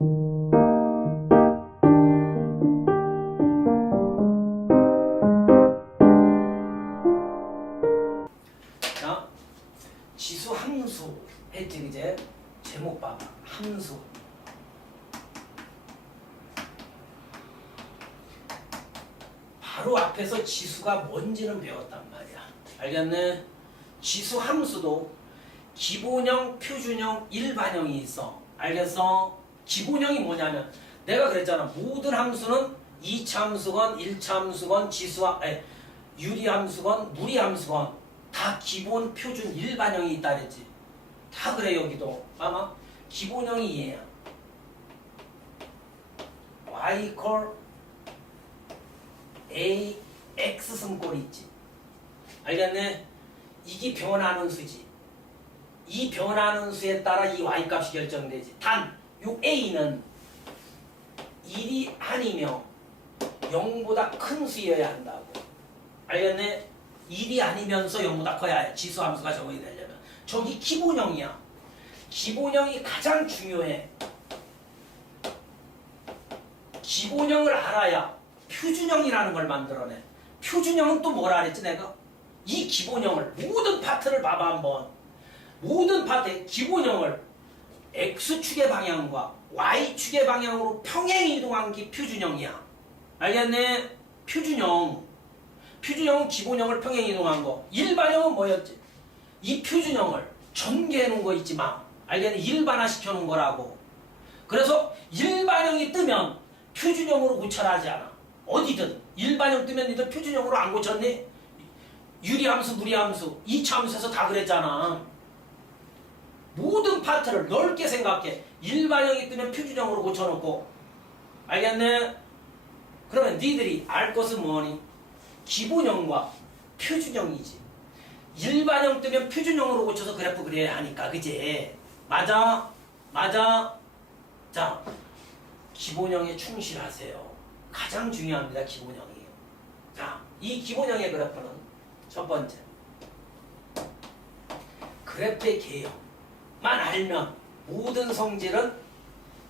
자, 지수 함수 했지 이제 제목 봐봐. 함수. 바로 앞에서 지수가 뭔지는 배웠단 말이야. 알겠네? 지수 함수도 기본형, 표준형, 일반형이 있어. 알겠어? 기본형이 뭐냐면 내가 그랬잖아. 모든 함수는 2차 함수건 1차 함수건 유리함수건 무리함수건 다 기본, 표준, 일반형이 있다 그랬지. 다 그래. 여기도 아마 기본형이 얘야. y equal a x 승꼴이 있지. 알겠네? 이게 변하는 수지. 이 변하는 수에 따라 이 y값이 결정되지. 단, 요 a는 1이 아니며 0보다 큰 수여야 한다고. 알겠네? 1이 아니면서 0보다 커야 해. 지수함수가 적용이 되려면. 저기 기본형이야. 기본형이 가장 중요해. 기본형을 알아야 표준형이라는 걸 만들어내. 표준형은 또 뭐라 그랬지 내가? 이 기본형을 모든 파트를 봐봐 한번. 모든 파트의 기본형을 x축의 방향과 y축의 방향으로 평행 이동한 게 표준형이야. 알겠네? 표준형은 기본형을 평행 이동한 거. 일반형은 뭐였지? 이 표준형을 전개해 놓은 거 있지 마. 알겠네? 일반화 시켜 놓은 거라고. 그래서 일반형이 뜨면 표준형으로 고쳐라 하지 않아. 어디든 일반형 뜨면 니들 표준형으로 안 고쳤니? 유리함수, 무리함수, 2차 함수에서 다 그랬잖아. 모든 파트를 넓게 생각해. 일반형이 뜨면 표준형으로 고쳐놓고. 알겠네? 그러면 니들이 알 것은 뭐니? 기본형과 표준형이지. 일반형 뜨면 표준형으로 고쳐서 그래프 그려야 하니까. 그지? 맞아? 맞아? 자, 기본형에 충실하세요. 가장 중요합니다. 기본형이에요. 자, 이 기본형의 그래프는 첫 번째, 그래프의 개형만 알면 모든 성질은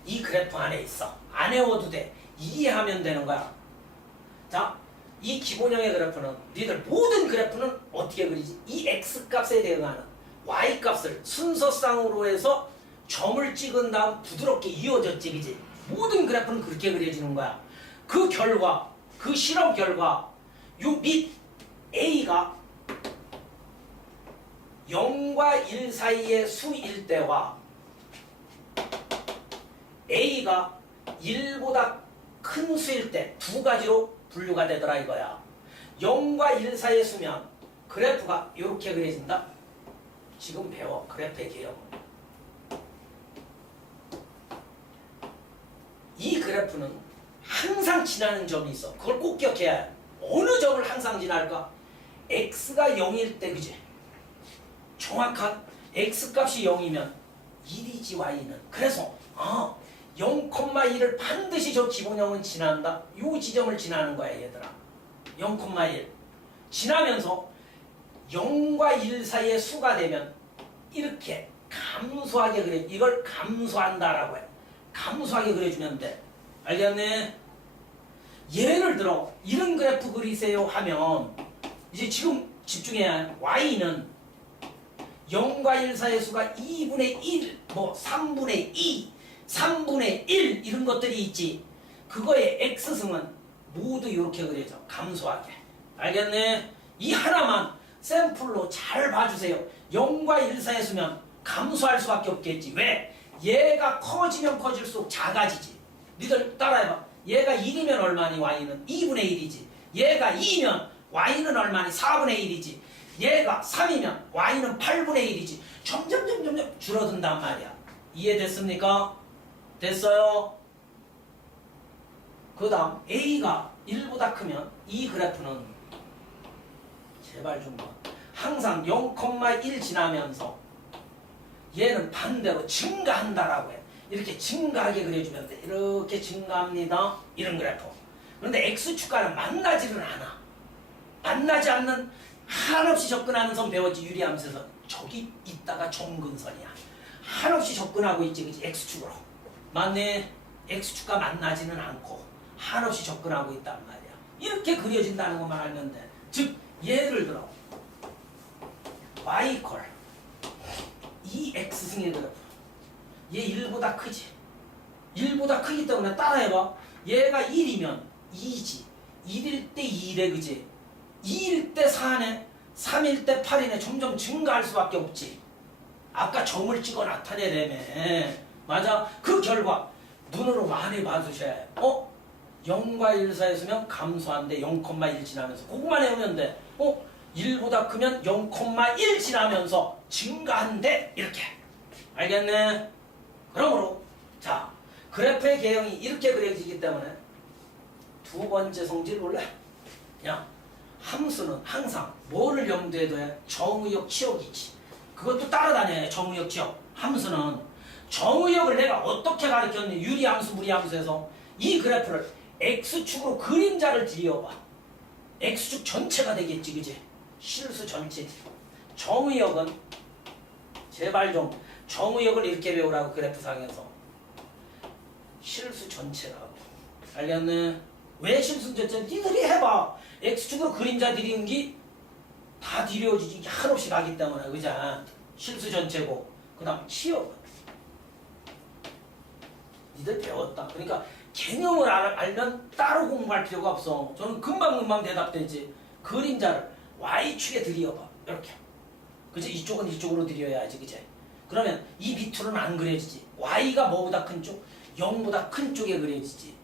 이 그래프 안에 있어. 안 외워도 돼. 이해하면 되는 거야. 자, 이 기본형의 그래프는 니들 모든 그래프는 어떻게 그리지? 이 x값에 대응하는 y값을 순서상으로 해서 점을 찍은 다음 부드럽게 이어졌지. 그지? 모든 그래프는 그렇게 그려지는 거야. 그 결과, 그 실험 결과 요 밑 a가 0과 1 사이의 수일 때와 a가 1보다 큰 수일 때 두 가지로 분류가 되더라 이거야. 0과 1 사이의 수면 그래프가 이렇게 그려진다. 지금 배워. 그래프의 개형을. 이 그래프는 항상 지나는 점이 있어. 그걸 꼭 기억해야 해. 어느 점을 항상 지날까? x가 0일 때, 그지? 정확한 x값이 0이면 1이지 y는. 그래서 0,1을 반드시 저 기본형은 지난다. 요 지점을 지나는 거야 얘들아. 0,1 지나면서 0과 1 사이의 수가 되면 이렇게 감소하게 그려. 이걸 감소한다라고 해. 감소하게 그려주면 돼. 알겠네? 예를 들어 이런 그래프 그리세요 하면 이제 지금 집중해야 할 y는 0과 1 사이의 수가 2분의 1, 3분의 2, 3분의 1 이런 것들이 있지. 그거의 x승은 모두 이렇게 그려져. 감소하게. 알겠네? 이 하나만 샘플로 잘 봐주세요. 0과 1 사이의 수면 감소할 수밖에 없겠지. 왜? 얘가 커지면 커질수록 작아지지. 니들 따라해봐. 얘가 1이면 얼마니? y는 2분의 1이지. 얘가 2면 y는 얼마니? 4분의 1이지. 얘가 3이면 y는 8분의 1이지. 점점 줄어든단 말이야. 이해됐습니까? 됐어요? 그 다음 a가 1보다 크면 이 그래프는 제발 좀 봐. 항상 0,1 지나면서 얘는 반대로 증가한다라고 해. 이렇게 증가하게 그려주면 돼. 이렇게 증가합니다. 이런 그래프. 그런데 x축과는 만나지는 않아. 만나지 않는 한없이 접근하는 선 배웠지. 유리함수에서. 저기 있다가 정근선이야. 한없이 접근하고 있지. 그치? x축으로. 맞네. x축과 만나지는 않고 한없이 접근하고 있단 말이야. 이렇게 그려진다는 것만 알면 돼. 즉 예를 들어 y 이퀄 2x승의 그래프. 얘 1보다 크지. 1보다 크기 때문에 따라해봐. 얘가 1이면 2지. 1일 때 2래 그지. 2일 때 4네. 3일 때 8이네. 점점 증가할 수밖에 없지. 아까 점을 찍어 나타내려면 맞아. 그 결과 눈으로 많이 봐주셔야 해. 0과 1 사이에서면 감소한데 0,1 지나면서 그것만 해오면 돼. 1보다 크면 0,1 지나면서 증가한대. 이렇게. 알겠네? 그러므로 자 그래프의 개형이 이렇게 그려지기 때문에 두 번째 성질 볼래? 그냥 함수는 항상 뭐를 염두에 둬야 정의역 치역이지. 그것도 따라다녀야 정의역 치역. 함수는 정의역을 내가 어떻게 가르쳤니? 유리함수 무리함수에서 이 그래프를 x축으로 그림자를 들여봐. x축 전체가 되겠지 그지? 실수 전체지. 정의역은 제발 좀 정의역을 이렇게 배우라고. 그래프상에서 실수 전체라고. 알겠네? 왜 실수 전체? 니들이 해봐. x축으로 그림자 들이는 게 다 들여지지. 한없이 가기 때문에. 그죠? 실수 전체고 그 다음 치역은 니들 배웠다. 그러니까 개념을 알면 따로 공부할 필요가 없어. 저는 금방금방 대답되지. 그림자를 y축에 들여봐. 이렇게. 그치? 이쪽은 이쪽으로 들여야지. 그치? 그러면 이 B2는 안 그려지지. y가 뭐보다 큰 쪽? 0보다 큰 쪽에 그려지지.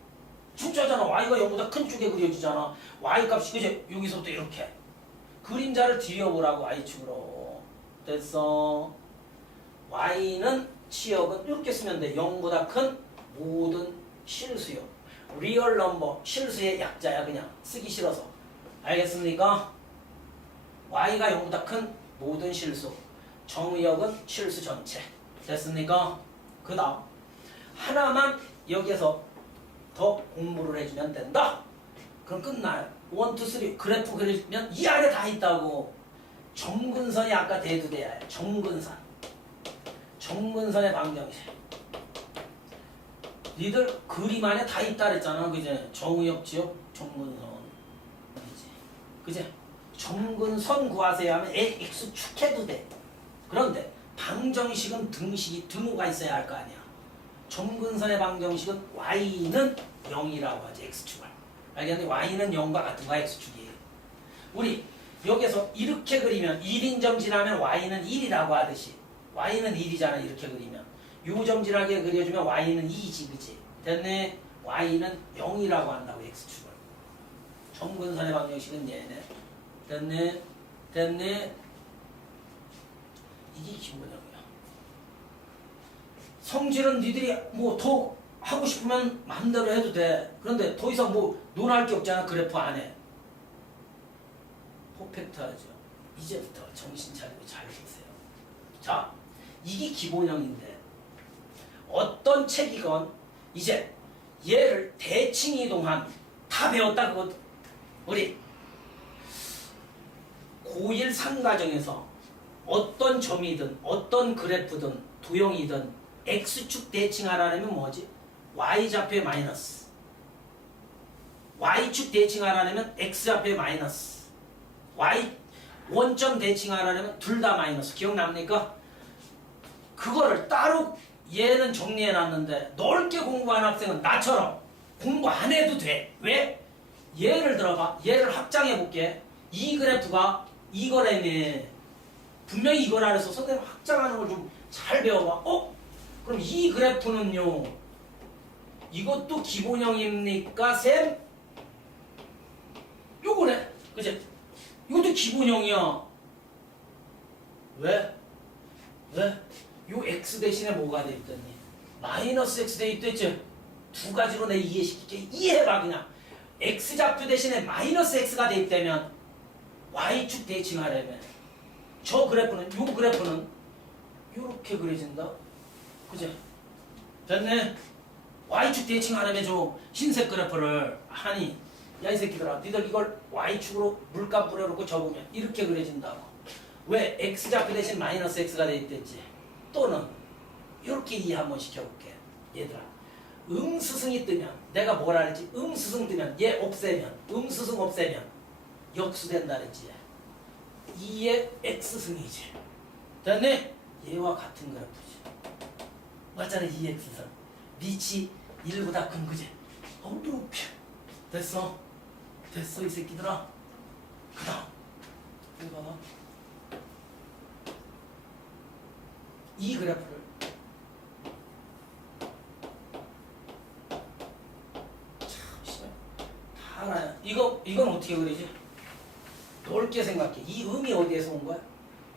숫자잖아. y가 0보다 큰 쪽에 그려지잖아. y 값이 그치? 여기서부터 이렇게. 그림자를 들여보라고. y축으로. 됐어. y는 치역은 이렇게 쓰면 돼. 0보다 큰 모든 실수요. 리얼 넘버. 실수의 약자야. 그냥 쓰기 싫어서. 알겠습니까? y가 0보다 큰 모든 실수. 정의역은 실수 전체. 됐습니까? 그 다음 하나만 여기에서 더 공부를 해주면 된다. 그럼 끝나요. 1, 2, 3 그래프 그리면 이 안에 다 있다고. 정근선이 아까 대두돼야 해. 정근선. 정근선의 방정식. 니들 그림 안에 다 있다 그랬잖아. 그제? 정의역, 지역, 정근선. 그제? 정근선 구하세요 하면 x축 해도 돼. 그런데 방정식은 등호가 있어야 할 거 아니야. 정근선의 방정식은 y는 0이라고 하지. x축을. 알겠니? y는 0과 같은 거야. x축이. 우리 여기서 이렇게 그리면 1인점 지나면 y는 1이라고 하듯이 y는 1이잖아. 이렇게 그리면 요점 지나게 그려주면 y는 2지. 그치? 됐네? y는 0이라고 한다고. x축을. 정근선의 방정식은 얘네. 됐네? 됐네? 이게 기본적이야. 성질은 니들이 뭐 더 하고 싶으면 마음대로 해도 돼. 그런데 더 이상 뭐 논할 게 없잖아. 그래프 안에. 퍼펙트하죠. 이제부터 정신 차리고 잘 보세요. 자, 이게 기본형인데 어떤 책이건 이제 얘를 대칭 이동한 다 배웠다 그거. 우리 고1 상가정에서 어떤 점이든 어떤 그래프든 도형이든 x축 대칭하라면 뭐지? y좌표의 마이너스. y축 대칭하라면 x좌표의 마이너스. y 원점 대칭하라면 둘 다 마이너스. 기억납니까? 그거를 따로 얘는 정리해놨는데 넓게 공부한 학생은 나처럼 공부 안 해도 돼. 왜? 예를 들어봐. 얘를 확장해볼게. 이 그래프가 이거라며. 분명히 이거라 그래서 선생님 확장하는 걸 좀 잘 배워봐. 그럼 이 그래프는요. 이것도 기본형입니까? 쌤? 요거네. 그치? 이것도 기본형이야. 왜? 왜? 요 x 대신에 뭐가 돼 있더니? 마이너스 x 돼 있댔지? 두 가지로 내 이해시킬게. 이해해봐 그냥. x좌표 대신에 마이너스 x가 돼 있다면 y축 대칭하려면 저 그래프는 요 그래프는 요렇게 그려진다. 그죠? 됐네? y축 대칭하려면 저 흰색 그래프를 하니 야 이 새끼들아 니들 이걸 y축으로 물값 뿌려놓고 적으면 이렇게 그려진다고. 왜? x좌표 대신 마이너스 x가 돼 있댔지. 또는 이렇게 이해 한번 시켜볼게. 얘들아 음수승이 뜨면 내가 뭐라 그랬지? 음수승 뜨면 얘 없애면 음수승 없애면 역수된다 그랬지. 2의 x승이지. 됐네? 얘와 같은 그래프지. 맞잖아. 2x승. 밑이 1보다 큰 그지? 이렇게 됐어? 됐어 이 새끼들아. 그 다음 이거 이 그래프를 다 알아요. 이건 어떻게 그리지? 넓게 생각해. 이 음이 어디에서 온 거야?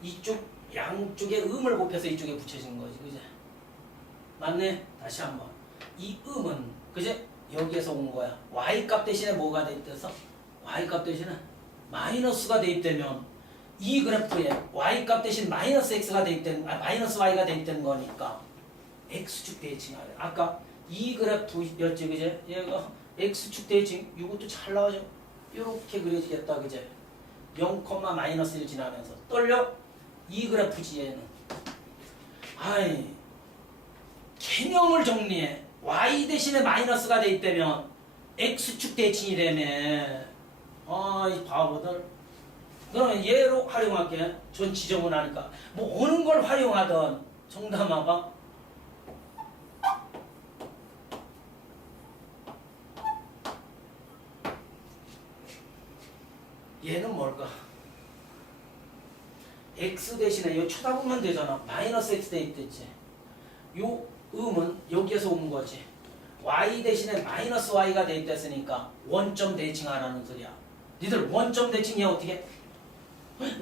이쪽 양쪽에 음을 곱해서 이쪽에 붙여진 거지, 그지? 맞네. 다시 한번. 이 음은 그지? 여기에서 온 거야. y 값 대신에 뭐가 대입돼서? y 값 대신에 마이너스가 대입되면 이 그래프에 y 값 대신 마이너스 x가 대입된 마이너스 y가 대입된 거니까 x축 대칭하래. 아까 이 그래프였지, 그지? 얘가 x축 대칭 이것도 잘 나와죠. 이렇게 그려지겠다, 그지? 0, 마이너스 1 지나면서 떨려? 이 그래프지 얘는. 아이 개념을 정리해. y 대신에 마이너스가 대입되면 x축 대칭이 되네. 이 바보들. 그러면 얘로 활용할게. 전 지정을 하니까 뭐 어느 걸 활용하든 정답아봐. 얘는 뭘까? x 대신에 이 쳐다보면 되잖아. 마이너스 x 대입됐지. 요 음은 여기에서 온 거지. y 대신에 마이너스 y가 대입됐으니까 원점 대칭하라는 소리야. 니들 원점 대칭이 어떻게?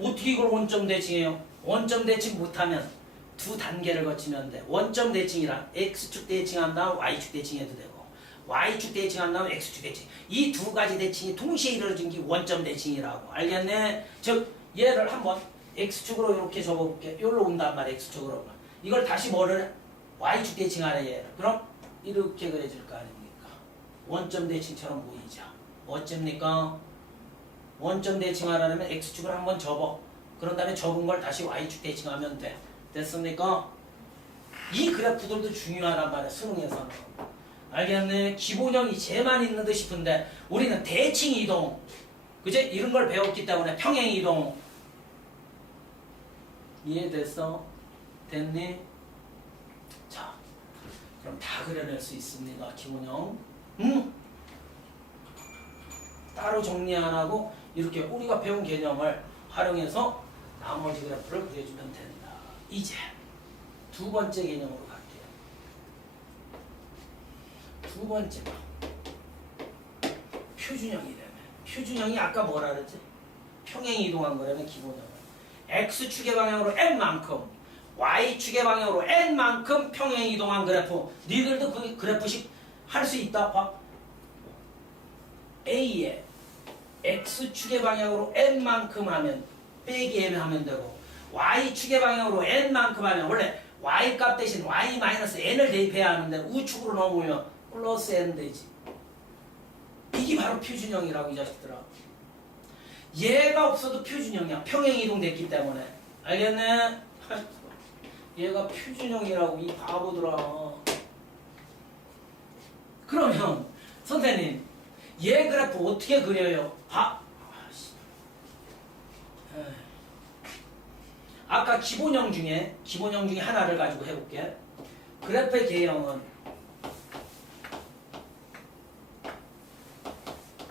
어떻게 이걸 원점 대칭해요? 원점 대칭 못하면 두 단계를 거치면 돼. 원점 대칭이란 x축 대칭한 다음 y축 대칭해도 되고 y축 대칭한 다음 x축 대칭. 이 두 가지 대칭이 동시에 이루어진 게 원점 대칭이라고. 알겠네? 즉 얘를 한번 x축으로 이렇게 접어볼게. 여기로 온단 말이야. x축으로. 이걸 다시 뭐를 해? y축 대칭하래 얘를. 그럼 이렇게 그려질 거 아닙니까? 원점 대칭처럼 보이죠. 어쩝니까? 원점 대칭하려면 x축을 한번 접어. 그런 다음에 접은 걸 다시 y축 대칭하면 돼. 됐습니까? 이 그래프들도 중요하단 말이야. 수능에서는. 알겠네? 기본형이 쟤만 있는 듯 싶은데 우리는 대칭 이동, 그제? 이런 걸 배웠기 때문에 평행 이동. 이해됐어? 됐니? 자, 그럼 다 그려낼 수 있습니다. 기본형. 따로 정리 안 하고 이렇게 우리가 배운 개념을 활용해서 나머지 그래프를 그려주면 된다. 이제 두 번째 개념으로 갈게요. 두 번째 표준형이 되면 표준형이 아까 뭐라 그랬지? 평행 이동한 거라면 기본형은 x축의 방향으로 n만큼 y축의 방향으로 n만큼 평행 이동한 그래프. 니들도 그 그래프식 할 수 있다. 봐. A에 x축의 방향으로 n만큼 하면 빼기 m 하면 되고 y축의 방향으로 n만큼 하면 원래 y값 대신 y-n을 대입해야 하는데 우축으로 넘으면 플러스 n 되지. 이게 바로 표준형이라고 이 자식들아. 얘가 없어도 표준형이야. 평행 이동됐기 때문에. 알겠네? 얘가 표준형이라고 이 바보들아. 그러면 선생님 얘 그래프 어떻게 그려요? 아까 기본형 중에 하나를 가지고 해볼게. 그래프의 개형은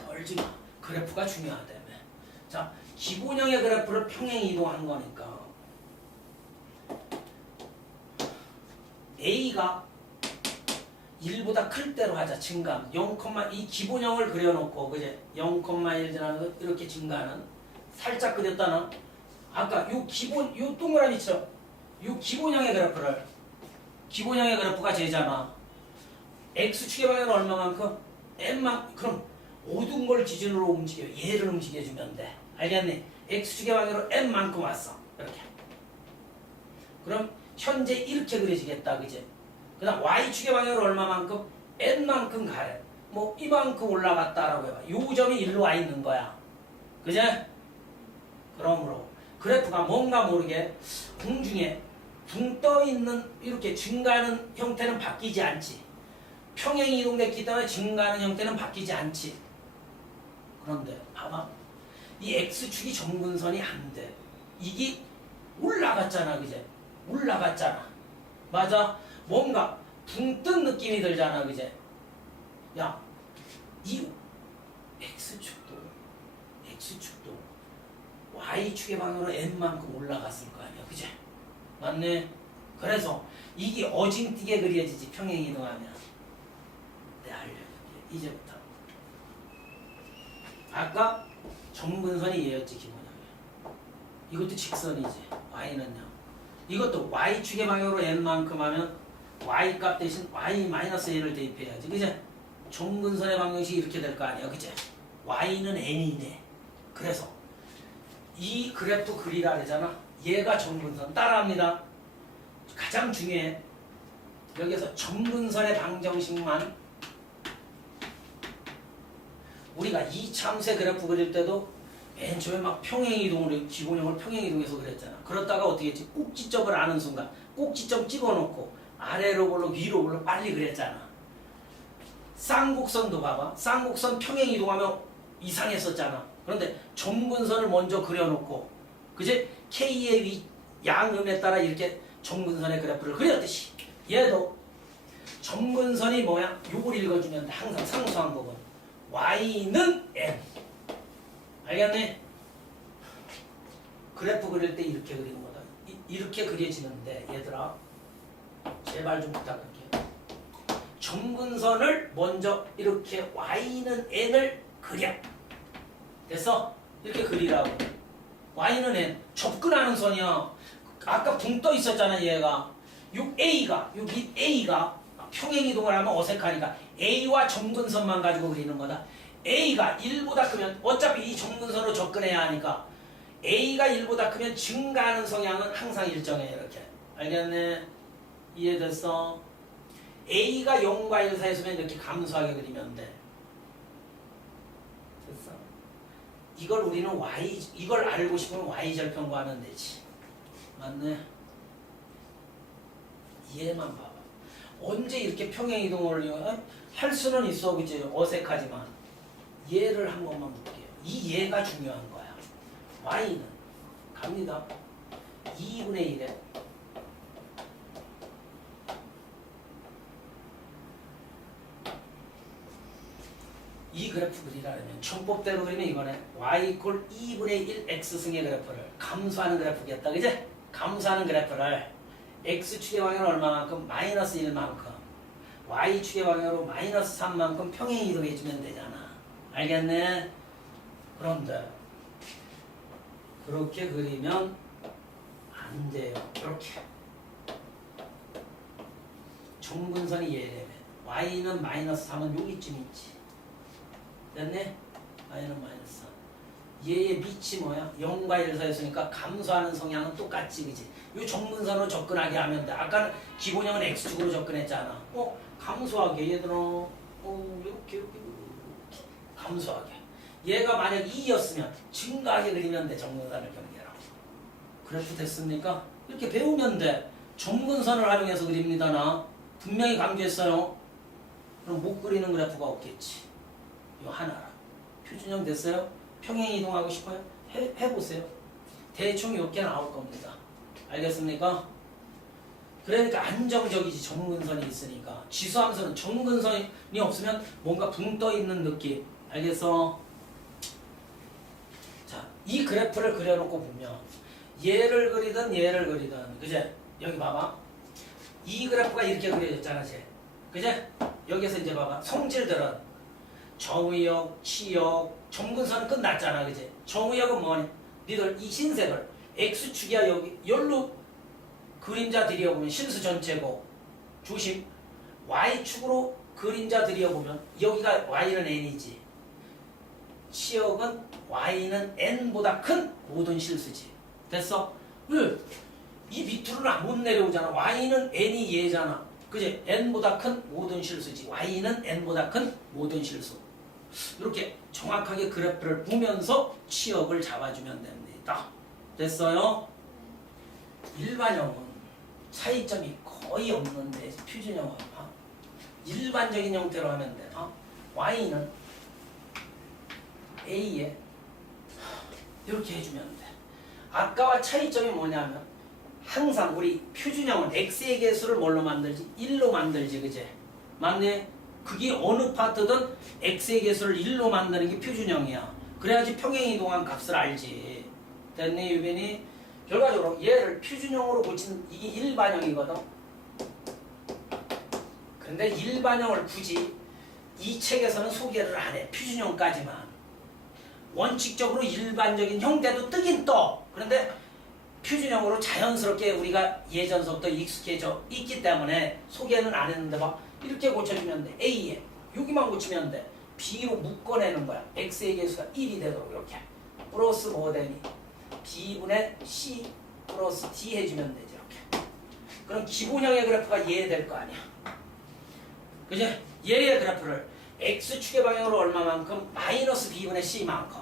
떨지마. 그래프가 중요하다며. 자, 기본형의 그래프를 평행 이동한 거니까 A가 1보다 클 때로 하자. 증감 0, 이 기본형을 그려놓고 그제 0,1 지나는 거 이렇게 증가하는 살짝 그렸다는 아까 요 동그라미처럼 요 기본형의 그래프가 쟤잖아. x축의 방향은 얼마만큼? n만큼. 그럼 모든 걸 기준으로 움직여. 얘를 움직여주면 돼. 알겠니? x축의 방향으로 n만큼 왔어. 이렇게. 그럼 현재 이렇게 그려지겠다. 그지? 그 다음 y축의 방향으로 얼마만큼? n만큼 가래. 뭐 이만큼 올라갔다라고 해봐. 요 점이 일로 와 있는 거야. 그제? 그러므로 그래프가 뭔가 모르게 공중에 붕 떠 있는 이렇게 증가하는 형태는 바뀌지 않지. 평행이 이동됐기 때문에 증가하는 형태는 바뀌지 않지. 그런데 봐봐. 이 X축이 점근선이 안 돼. 이게 올라갔잖아. 그제? 올라갔잖아. 맞아? 뭔가 붕 뜬 느낌이 들잖아. 그제? 야, 이 X축도 Y축의 방향으로 N만큼 올라갔을 거 아니야. 그제? 맞네? 그래서 이게 어징뛰게 그려지지. 평행 이동하면. 내가 알려줄게. 이제부터. 아까 점근선이 얘였지. 기본형이. 이것도 직선이지. Y는요. 이것도 Y축의 방향으로 N만큼 하면 Y값 대신 Y-N을 대입해야지. 그제? 점근선의 방정식이 이렇게 될 거 아니야. 그제? Y는 N이네. 그래서 이 그래프 그리라 그러잖아. 얘가 점근선. 따라합니다. 가장 중요해. 여기서 점근선의 방정식만 우리가 이참새 그래프 그릴 때도 맨 처음에 막 평행이동을 기본형을 평행이동해서 그랬잖아. 그렇다가 어떻게 했지? 꼭지점을 아는 순간 꼭지점 찍어놓고 아래로 볼록 위로 볼록 빨리 그랬잖아. 쌍곡선도 봐봐. 쌍곡선 평행이동하면 이상했었잖아. 그런데 점근선을 먼저 그려놓고 그지? K의 양음에 따라 이렇게 점근선의 그래프를 그렸듯이 얘도 점근선이 뭐야? 요걸 읽어주면 돼. 항상 상수한 부분. Y는 N. 알겠네? 그래프 그릴 때 이렇게 그리는 거다. 이렇게 그려지는데 얘들아 제발 좀 부탁할게. 점근선을 먼저 이렇게 Y는 N을 그려. 됐어? 이렇게 그리라고. Y는 N. 접근하는 선이야. 아까 붕 떠 있었잖아 얘가. 요 밑 A가 평행이동을 하면 어색하니까 A와 점근선만 가지고 그리는 거다. A가 1보다 크면 어차피 이 점근선으로 접근해야 하니까 A가 1보다 크면 증가하는 성향은 항상 일정해. 이렇게. 알겠네? 이해됐어? A가 0과 1 사이에 서면 이렇게 감소하게 그리면 돼. 됐어? 이걸 우리는 이걸 알고 싶으면 Y절편과 하면 되지. 맞네? 얘만 봐봐. 언제 이렇게 평행이동을 할 수는 있어. 그치? 어색하지만. 얘를 한 번만 볼게요. 이 얘가 중요한 거야. Y는 갑니다. 2분의 1에 이 그래프 그리라면 전법대로 그리면 이거네. Y 이퀄 2분의 1 X승의 그래프를 감소하는 그래프겠다. 그제? 감소하는 그래프를 X축의 방향으로 얼마만큼? 마이너스 1만큼 Y축의 방향으로 마이너스 3만큼 평행 이동해주면 되잖아. 알겠네? 그런데 그렇게 그리면 안 돼요. 이렇게 점근선이 얘라면 Y는 마이너스 3은 여기쯤 있지. 됐네? Y는 마이너스 3. 얘의 밑이 뭐야? 0과 1 사이였으니까 감소하는 성향은 똑같지. 그지? 이 점근선으로 접근하게 하면 돼. 아까는 기본형은 X축으로 접근했잖아. 감소하게 얘들아. 이렇게 감소하게. 얘가 만약 2였으면 증가하게 그리면 돼. 점근선을 경계하라고. 그래프 됐습니까? 이렇게 배우면 돼. 점근선을 활용해서 그립니다. 나 분명히 강조했어요. 그럼 못 그리는 그래프가 없겠지. 이거 하나라. 표준형 됐어요? 평행 이동하고 싶어요? 해보세요. 대충 이렇게 나올 겁니다. 알겠습니까? 그러니까 안정적이지. 점근선이 있으니까. 지수함수는 점근선이 없으면 뭔가 붕 떠 있는 느낌. 알겠어? 자, 이 그래프를 그려놓고 보면 얘를 그리든 그제? 여기 봐봐. 이 그래프가 이렇게 그려졌잖아. 그제? 여기서 이제 봐봐. 성질들은 정의역, 치역, 점근선은 끝났잖아. 그제? 정의역은 뭐니? 니들 이 흰색을 X축이야. 여기 열로 그림자 들여보면 실수 전체고 조심. Y축으로 그림자 들여보면 여기가 Y는 N이지. 치역은 Y는 N보다 큰 모든 실수지. 됐어? 왜? 이 밑으로는 못 내려오잖아. Y는 N이 얘잖아. 그지? N보다 큰 모든 실수지. Y는 N보다 큰 모든 실수. 이렇게 정확하게 그래프를 보면서 치역을 잡아주면 됩니다. 됐어요? 일반형은 차이점이 거의 없는데 표준형은 일반적인 형태로 하면 돼. y는 a에 이렇게 해주면 돼. 아까와 차이점이 뭐냐면 항상 우리 표준형은 x의 개수를 뭘로 만들지? 1로 만들지, 그제? 맞네? 그게 어느 파트든 x의 개수를 1로 만드는 게 표준형이야. 그래야지 평행이동한 값을 알지. 됐니, 유빈이? 결과적으로 얘를 표준형으로 고친 이게 일반형이거든. 근데 일반형을 굳이 이 책에서는 소개를 안 해. 표준형까지만. 원칙적으로 일반적인 형태도 뜨긴 떠. 그런데 표준형으로 자연스럽게 우리가 예전서부터 익숙해져 있기 때문에 소개는 안 했는데 막 이렇게 고쳐주면 돼. A에 여기만 고치면 돼. B로 묶어내는 거야. X의 개수가 1이 되도록 이렇게. 플러스 뭐 되니? B분의 C 플러스 D 해주면 되지 이렇게. 그럼 기본형의 그래프가 얘 될 거 아니야. 그죠? 얘의 그래프를 X축의 방향으로 얼마만큼? 마이너스 B분의 C만큼.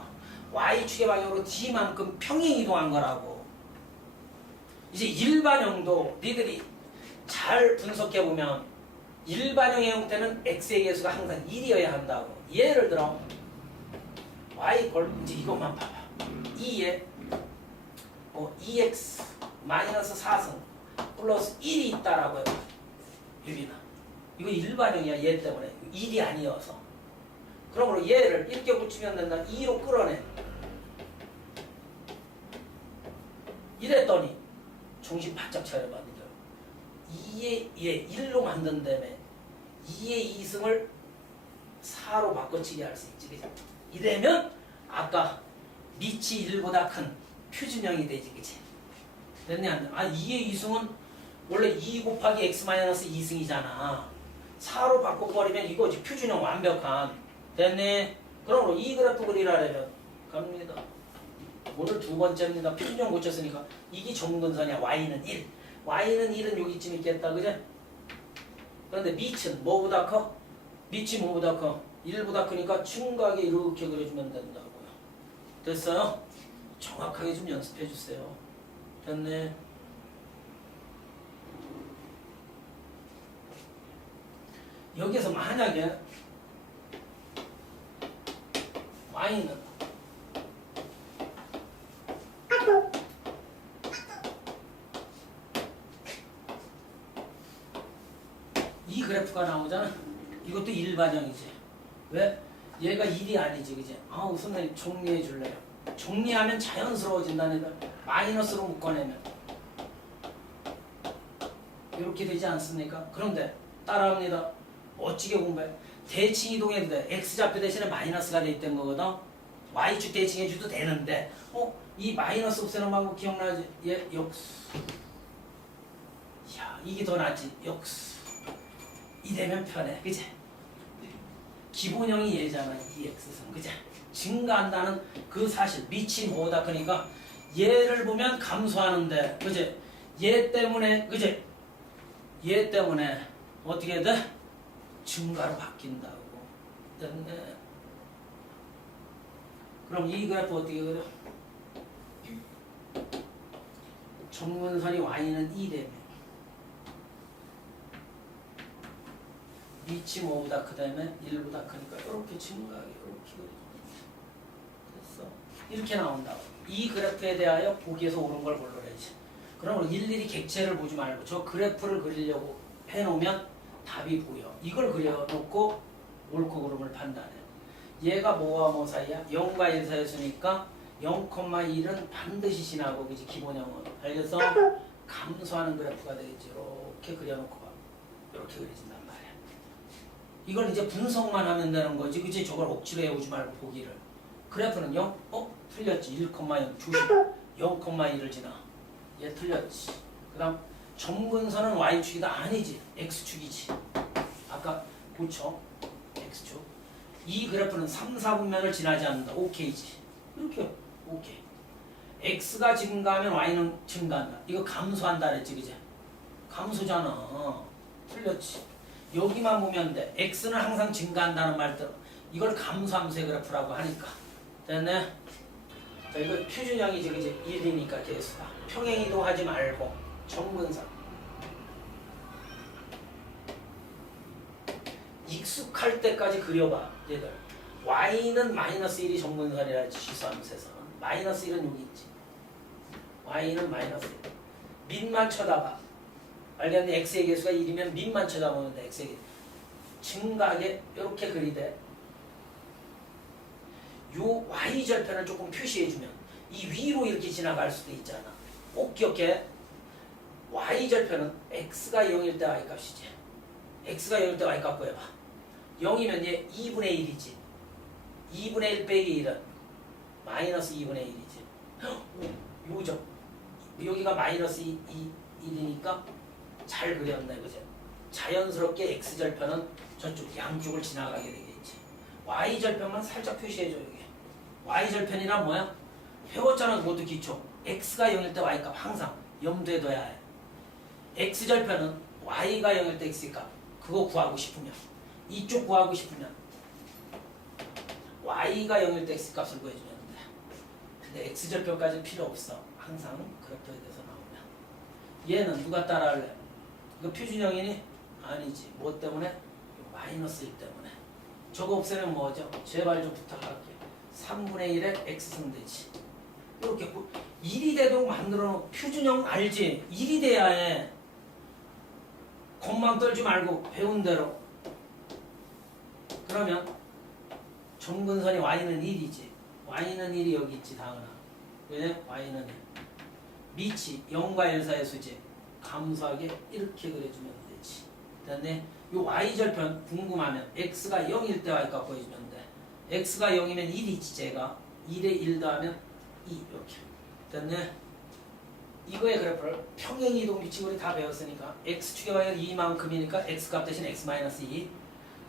Y축의 방향으로 D만큼 평행이동한 거라고. 이제 일반형도 니들이 잘 분석해보면 일반형의 형태는 X의 개수가 항상 1이어야 한다고. 예를 들어 Y 이제 이것만 봐봐. 2에 2x 마이너스 4승 플러스 1이 있다라고 해봐. 유빈아. 이거 일반형이야. 얘 때문에. 1이 아니어서. 그러므로 얘를 이렇게 붙이면 된다. 2로 끌어내. 이랬더니 정신 바짝 차려봐. 2의 1로 만든 다음에 2의 2승을 4로 바꿔치기 할 수 있지. 그치? 이러면 아까 밑이 1보다 큰 표준형이 되지. 그치? 됐냐? 안 돼? 2의 2승은 원래 2 곱하기 x-2승이잖아. 4로 바꿔버리면 이거지. 표준형 완벽한. 됐네? 그러므로 이 그래프 그리라면 갑니다. 오늘 두 번째입니다. 표준형 고쳤으니까 이게 정근선이야. y는 1. y는 1은 여기쯤 있겠다. 그죠? 그런데 밑은 뭐보다 커? 밑이 뭐보다 커? 1보다 크니까 충각에 이렇게 그려주면 된다고요. 됐어요? 정확하게 좀 연습해 주세요. 됐네? 여기서 만약에 y는 이 그래프가 나오잖아. 이것도 일반형이지. 왜? 얘가 1이 아니지, 그지? 선생님 정리해 줄래요? 정리하면 자연스러워진다는 걸 마이너스로 묶어내면 이렇게 되지 않습니까? 그런데 따라합니다. 멋지게 공부해. 대칭 이동해도 돼. x좌표 대신에 마이너스가 돼 있던 거거든. y축 대칭해줘도 되는데 이 마이너스 없애는 방법 기억나지? 얘 역수. 야, 이게 더 낫지. 역수. 이되면 편해. 그치? 기본형이 얘잖아. 2x승. 그치? 증가한다는 그 사실. 밑이 뭐다 크니까 얘를 보면 감소하는데, 그치? 얘 때문에, 그치? 얘 때문에 어떻게 돼? 증가로 바뀐다고. 됐네. 그럼 이 그래프 어떻게 그려? 정근선이 y는 2되면 밑이 뭐보다 크다면 1보다 크니까 이렇게 증가하게 이렇게 그려주면 됐어. 이렇게 나온다고. 이 그래프에 대하여 보기에서 옳은 걸 골라내지. 그러면 일일이 객체를 보지 말고 저 그래프를 그리려고 해놓으면 답이 보여. 이걸 그려놓고 옳고 그름을 판단해. 얘가 뭐와 뭐 사이야? 0과 1 사이였으니까 0,1은 반드시 지나고, 그지? 기본형은. 알겠어? 감소하는 그래프가 되겠지. 이렇게 그려놓고 봐. 이렇게 그려진단 말이야. 이걸 이제 분석만 하면 되는 거지. 그치? 저걸 억지로 해오지 말고 보기를. 그래프는 0? 틀렸지. 1,0 조심. 0,1을 지나. 얘 틀렸지. 그 다음 점근선은 Y축이다. 아니지. X축이지. 아까 고쳐. X축. 이 그래프는 3, 4분면을 지나지 않는다. 오케이지. 이렇게 오케이. X가 증가하면 Y는 증가한다. 이거 감소한다 그랬지. 그제? 감소잖아. 틀렸지. 여기만 보면 돼. X는 항상 증가한다는 말대로 이걸 감소함수의 그래프라고 하니까. 됐네? 자, 이거 표준형이지. 그지? 1이니까 개수가. 평행이동하지 말고 정근선. 익숙할 때까지 그려봐. 얘들. y는 마이너스 1이 정근선이라 지수함수에서는. 마이너스 1은 여기 있지. y는 마이너스 1. 밑만 쳐다봐. 알겠니? x의 개수가 1이면 밑만 쳐다보면 돼. x의 개수. 증가하게 이렇게 그리되 요 y절편을 조금 표시해주면 이 위로 이렇게 지나갈 수도 있잖아. 꼭 기억해. y절편은 x가 0일 때 y값이지. x가 0일 때 y값 구해봐. 0이면 얘 2분의 1이지. 2분의 1 빼기 1은 마이너스 2분의 1이지. 요죠. 여기가 마이너스 1이니까 잘 그렸네. 그죠? 자연스럽게 x절편은 저쪽 양쪽을 지나가게 되겠지. y절편만 살짝 표시해줘. 여기. y절편이란 뭐야? 배웠잖아. 그것도 기초. x가 0일 때 y값 항상 염두에 둬야 해. x절편은 y가 0일 때 x값 그거 구하고 싶으면 이쪽 구하고 싶으면 y가 0일 때 x값을 구해주면 돼. 근데 x절편까지는 필요 없어. 항상 그래프에서 나오면. 얘는 누가 따라할래? 이거 표준형이니? 아니지. 뭐 때문에? 마이너스 1 때문에. 저거 없애면 뭐죠? 제발 좀 부탁할게요. 3분의 1에 x승 되지. 이렇게 1이 되도록 만들어 놓은 표준형 알지? 1이 돼야 해. 겁만 떨지 말고 배운 대로. 그러면 점근선이 y는 1이지. y는 1이 여기 있지. 당연하. 왜? y는 1. 밑이 0과 1 사이의 수지. 감소하게 이렇게 그려주면 되지. 됐네? 요 y절편 궁금하면 x가 0일 때 y값 보여주면 돼. x가 0이면 1이지. 제가 1에 1 더하면 2 이렇게. 됐네? 이거의 그래프를 평행이동 규칙 우리 다 배웠으니까 x축의 방향 2만큼이니까 x값 대신 x-2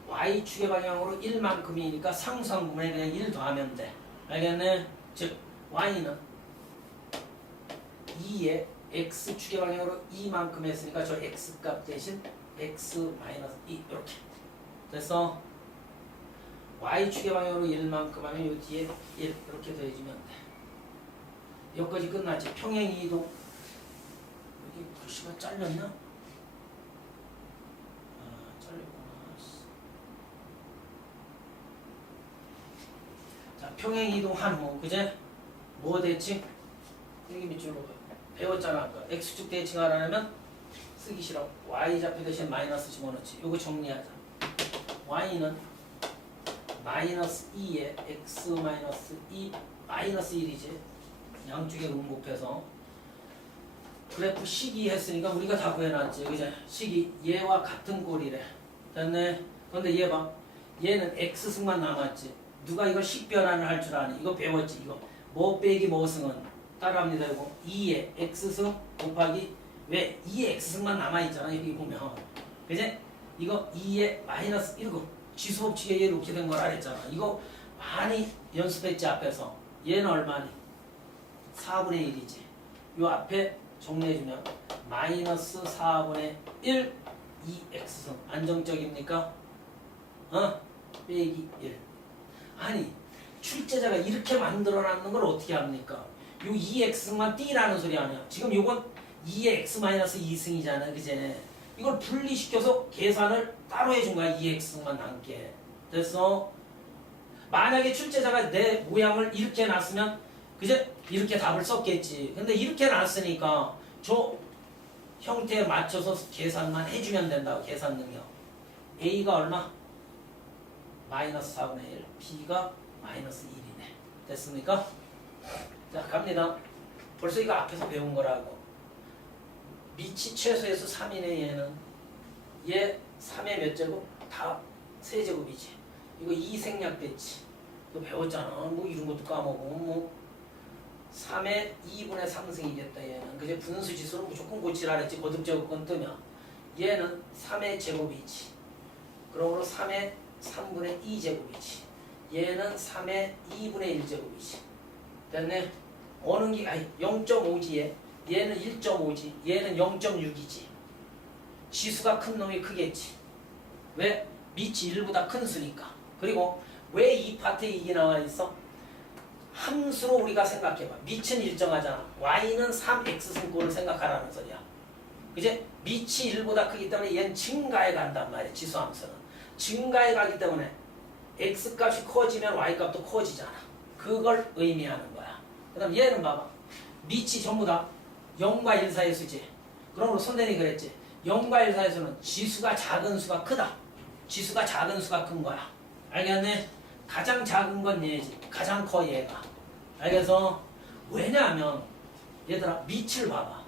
y축의 방향으로 1만큼이니까 상수항분에 그냥 1 더하면 돼. 알겠네? 즉 y는 2에 x축의 방향으로 2만큼 했으니까 저 x값 대신 x-2 이렇게 됐어? y축의 방향으로 1만큼 하면 요 뒤에 1 이렇게 더해주면 돼. 여기까지 끝났지. 평행이동 여기 글씨가 잘렸나? 잘렸구나. 자, 평행이동 한 호 그제? 뭐 됐지? 여기 밑줄로 배웠잖아. 아까 x축 대칭하려면 쓰기 싫어. y좌표 대신 마이너스 집어넣지. 요거 정리하자. y는 마이너스 2에 x 마이너스 2 마이너스 1이지. 양쪽에 응곱해서 그래프 식이 했으니까 우리가 다 구해놨지. 그죠? 식이 얘와 같은 꼴이래. 됐네? 근데 얘 봐. 얘는 x승만 남았지. 누가 이걸 식변환을 할 줄 아니? 이거 배웠지. 이거 뭐 빼기 뭐 승은 따라합니다. 이거 2의 x승 곱하기 왜 2의 x승만 남아있잖아. 여기 보면 그지? 이거 2의 마이너스 1고 지수법칙에 얘 이렇게 된 거라 했잖아. 이거 많이 연습했지 앞에서. 얘는 얼마니? 4분의 1이지. 요 앞에 정리해주면 마이너스 4분의 1 2x승 안정적입니까? 빼기 1. 아니 출제자가 이렇게 만들어놨는 걸 어떻게 합니까? 요 2x승만 띠라는 소리 아니야. 지금 요건 2의 x-2승이잖아. 그제? 이걸 분리시켜서 계산을 따로 해준 거야. 2x승만 남게. 됐어? 만약에 출제자가 내 모양을 이렇게 놨으면 그제? 이렇게 답을 썼겠지. 근데 이렇게 놨으니까 저 형태에 맞춰서 계산만 해주면 된다고. 계산 능력. A가 얼마? 마이너스 4분의 1. B가 마이너스 1이네. 됐습니까? 자 갑니다. 벌써 이거 앞에서 배운 거라고. 밑이 최소에서 3이네 얘는. 얘 3의 몇 제곱? 다 세제곱이지. 이거 2 생략됐지. 이거 배웠잖아. 뭐 이런 것도 까먹고 뭐 3의 2분의 3승이겠다 얘는. 그제 분수지수로 무조건 고치라 그랬지. 거듭제곱권 뜨면. 얘는 3의 제곱이지. 그러므로 3의 3분의 2제곱이지. 얘는 3의 2분의 1제곱이지. 됐네? 어느 게 아니 0.5지 얘. 얘는 1.5지. 얘는 0.6이지. 지수가 큰 놈이 크겠지. 왜? 밑이 1보다 큰 수니까. 그리고 왜 이 파트에 이게 나와 있어? 함수로 우리가 생각해봐. 밑은 일정하잖아. y는 3x승꼴을 생각하라는 소리야. 그제? 밑이 1보다 크기 때문에 얘는 증가해 간단 말이야. 지수함수는. 증가해 가기 때문에 x값이 커지면 y값도 커지잖아. 그걸 의미하는 거야. 그 다음 얘는 봐봐. 밑이 전부 다 0과 1 사이의 수지. 그러므로 선생님이 그랬지. 0과 1 사이에서는 지수가 작은 수가 크다. 지수가 작은 수가 큰 거야. 알겠네? 가장 작은 건 얘지. 가장 커 얘가. 알겠어? 왜냐하면 얘들아 밑을 봐봐.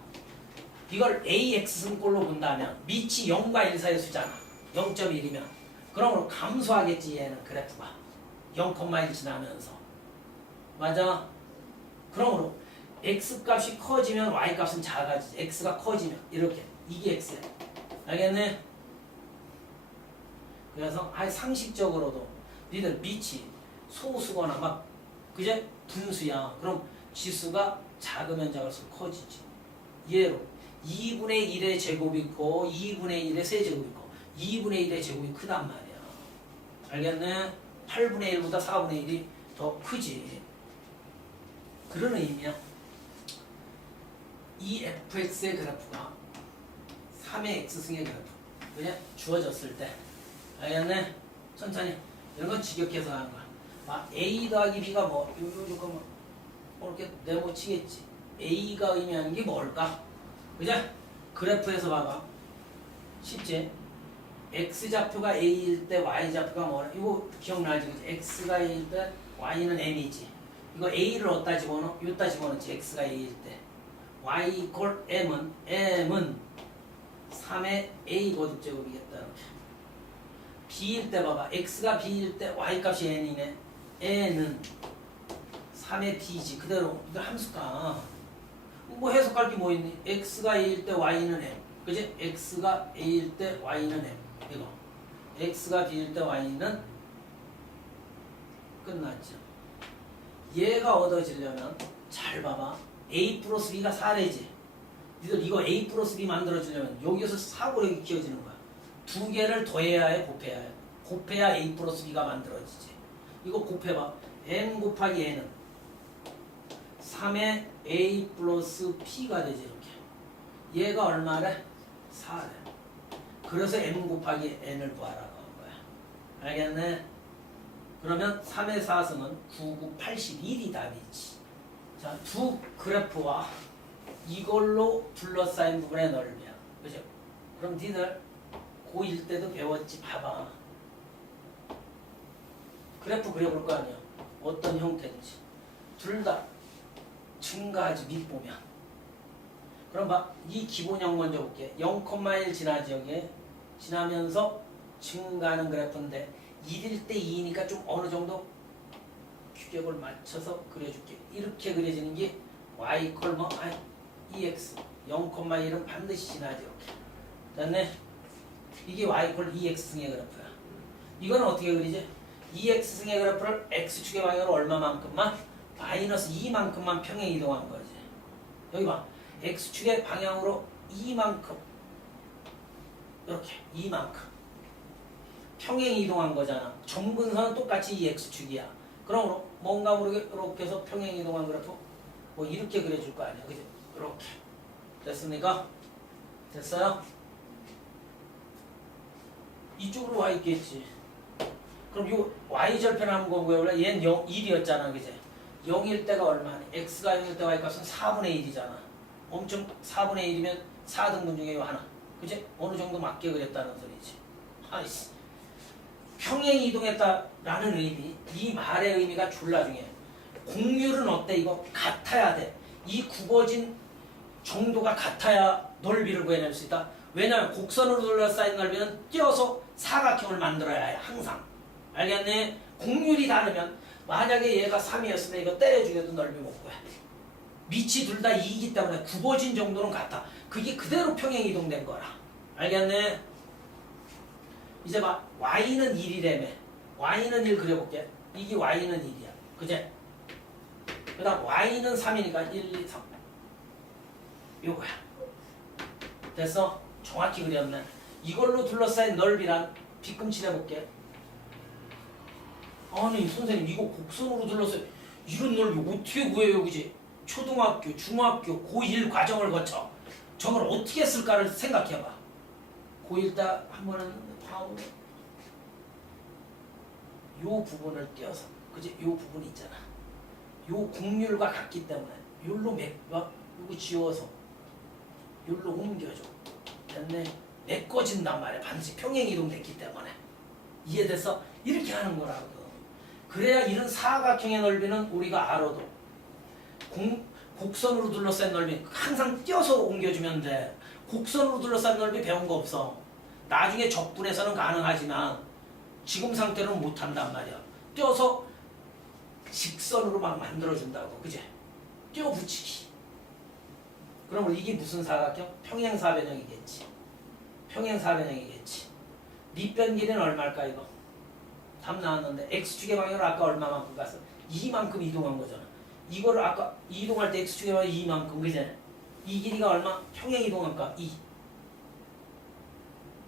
이걸 AX 승꼴로 본다면 밑이 0과 1 사이의 수잖아. 0.1이면. 그러므로 감소하겠지 얘는 그래프가. 0,1 지나면서. 맞아? 그러므로 X값이 커지면 Y값은 작아지지. X가 커지면 이렇게. 이게 X야. 알겠네? 그래서 아예 상식적으로도 니들 밑이 소수거나 막 그제 분수야. 그럼 지수가 작으면 작을수록 커지지. 예로 2분의 1의 제곱이 있고 2분의 1의 세제곱이 있고 2분의 1의 제곱이 크단 말이야. 알겠네? 8분의 1보다 4분의 1이 더 크지. 그런 의미야. 이 fx의 그래프가 3의 x승의 그래프. 그냥 주어졌을 때. 알겠네? 천천히. 이런 건 직역해서 하는 거야. 막 a 더하기 b가 뭐, 요거 뭐, 이렇게 네모치겠지. a가 의미하는 게 뭘까? 그죠? 그래프에서 봐봐. 쉽지? x좌표가 a일 때 y좌표가 뭐냐? 이거 기억나지? 그치? x가 a일 때 y는 m이지. 이거 a를 어디다 집어넣어? 여기다 집어넣지. x가 a일 때. y equal m은 3의 a 거듭제곱이겠다. 이렇게. b일 때 봐봐. x가 b일 때 y값이 n이네. n은 3의 b지. 그대로 이거 함수가 뭐 해석할 게 뭐 있니? x가 a일 때 y는 m. 그지? x가 a일 때 y는 m. 이거. x가 b일 때 y는 끝났죠. 얘가 얻어지려면 잘 봐봐. a 플러스 b가 4래지. 니들 이거 a 플러스 b 만들어주려면 여기서 사고력이 키워지는 거야. 두 개를 더해야 해, 곱해야 해. 곱해야 a 플러스 b가 만들어지지. 이거 곱해봐. n 곱하기 n은 3의 a 플러스 p가 되지 이렇게. 얘가 얼마래? 4래. 그래서 m 곱하기 n을 구하라고 한 거야. 알겠네? 그러면 3의 4승은 9, 9, 81이 답이지. 자, 두 그래프와 이걸로 둘러싸인 부분의 넓이야. 그죠? 그럼 니들 고1 때도 배웠지. 봐봐. 그래프 그려볼 거 아니야. 어떤 형태인지. 둘 다 증가하지 밑보면. 그럼 봐. 이 기본형 먼저 볼게. 0,1 지나지 여기에. 지나면서 증가하는 그래프인데 1일 때 2니까 좀 어느 정도 규격을 맞춰서 그려줄게. 이렇게 그려지는 게 y equal 뭐? EX 0,1은 반드시 지나지 이렇게. 됐네? 이게 y equal EX승의 그래프야. 이거는 어떻게 그리지? EX승의 그래프를 X축의 방향으로 얼마만큼만? 마이너스 2만큼만 평행 이동한 거지. 여기 봐. X축의 방향으로 2만큼. 이렇게 2만큼. 평행 이동한 거잖아. 점근선은 똑같이 이 X축이야. 그러므로 뭔가 모르게 이렇게 해서 평행 이동한 그래프 뭐 이렇게 그려줄 거 아니야. 그지? 이렇게. 됐습니까? 됐어요? 이쪽으로 와 있겠지. 그럼 요 y절편 한번 거고요. 원래 얘는 1이었잖아. 그지? 0일 때가 얼마니? x가 0일 때 y값은 4분의 1이잖아. 엄청 4분의 1이면 4등분 중에 하나. 그지? 어느 정도 맞게 그렸다는 소리지. 아이씨. 평행 이동했다라는 의미, 이 말의 의미가 졸라 중요해. 공률은 어때? 이거 같아야 돼. 이 굽어진 정도가 같아야 넓이를 구해낼 수 있다. 왜냐하면 곡선으로 둘러싸인 넓이는 띄어서 사각형을 만들어야 해. 항상. 알겠네? 공률이 다르면 만약에 얘가 3이었으면 이거 때려주게도 넓이 못 구해. 밑이 둘 다 2이기 때문에 굽어진 정도는 같아. 그게 그대로 평행 이동된 거라. 알겠네? 이제 봐. y는 1이라며. y는 1 그려볼게. 이게 y는 1이야. 그제? 그 다음 y는 3이니까 1, 2, 3. 요거야. 됐어? 정확히 그렸네. 이걸로 둘러싸인 넓이란 빗금칠 해볼게. 아니 선생님 이거 곡선으로 둘러싸인 이런 넓이 어떻게 구해요? 그지? 초등학교, 중학교, 고1 과정을 거쳐. 저걸 어떻게 쓸까를 생각해봐. 고1 때 한 번은 파울 요 부분을 띄어서 그지? 요 부분 있잖아. 요 곡률과 같기 때문에 요로 요거 지워서 요로 옮겨줘. 됐네. 메꿔진단 말이야. 반드시 평행이동 됐기 때문에. 이해돼서 이렇게 하는 거라고. 그래야 이런 사각형의 넓이는 우리가 알아도 곡선으로 둘러싼 넓이 항상 띄어서 옮겨주면 돼. 곡선으로 둘러싼 넓이 배운 거 없어. 나중에 적분에서는 가능하지만 지금 상태로는 못한단 말이야. 띄어서 직선으로 막 만들어준다고. 그제? 띄어 붙이기. 그럼 이게 무슨 사각형? 평행사변형이겠지. 평행사변형이겠지. 밑변 길이는 얼마일까 이거? 답 나왔는데 x축의 방향으로 아까 얼마만큼 갔어? 2만큼 이동한 거잖아. 이거를 아까 이동할 때 x축의 방향 2만큼 그제? 이 길이가 얼마? 평행 이동한가? 2.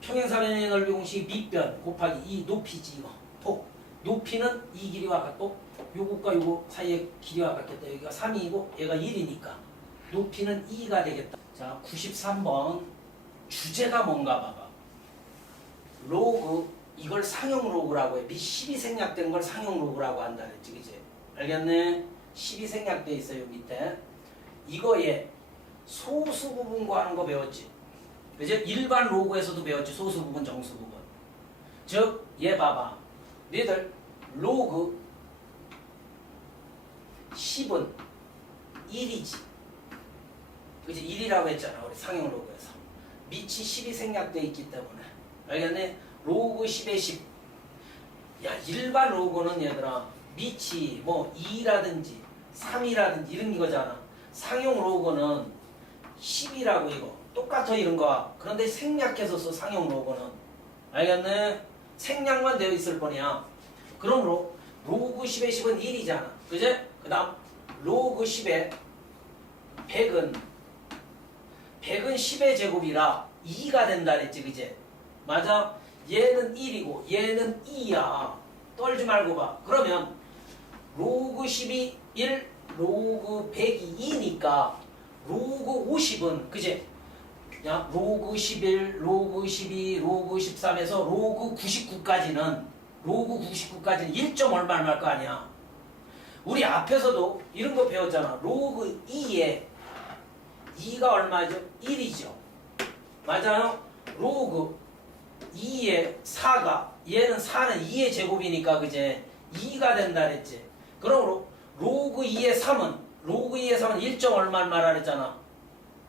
평행사변형의 넓이 공식이 밑변 곱하기 2 높이지 이거. 폭. 높이는 이 길이와 같고 요것과 요거 사이의 길이와 같겠다. 여기가 3이고 얘가 1이니까 높이는 2가 되겠다. 자 93번 주제가 뭔가 봐봐. 로그 이걸 상형 로그라고 해. 밑 10이 생략된 걸 상형 로그라고 한다 그랬지 그치? 알겠네? 10이 생략돼 있어요 밑에. 이거에 소수 부분 구하는 거 배웠지? 그치? 일반 로그에서도 배웠지. 소수 부분 정수 부분. 즉 얘 봐봐. 너희들 로그 10은 1이지. 그치? 1이라고 했잖아. 우리 상형 로그에서. 밑이 10이 생략돼 있기 때문에. 알겠네? 로그 10에 10. 야, 일반 로그는 얘들아, 밑이 뭐 2라든지 3이라든지 이런 거잖아. 상형 로그는 10이라고 이거. 똑같아 이런 거야. 그런데 생략해서 써, 상형 로그는. 알겠네? 생략만 되어 있을 거냐. 그러므로 로그 10에 10은 1이잖아. 그제? 그 다음 로그 10에 100은 10의 제곱이라 2가 된다 그랬지. 그제? 맞아? 얘는 1이고 얘는 2야. 떨지 말고 봐. 그러면 로그 10이 1, 로그 100이 2니까 로그 50은 그제? 야, 로그 11, 로그 12, 로그 13에서 로그 99까지는 1점 얼마 할 거 아니야. 우리 앞에서도 이런 거 배웠잖아. 로그 2에 2가 얼마죠? 1이죠. 맞아요? 로그 2의 4가 얘는 4는 2의 제곱이니까 그제 2가 된다 그랬지. 그러므로 로그 2의 3은 1점 얼마를 말하랬잖아.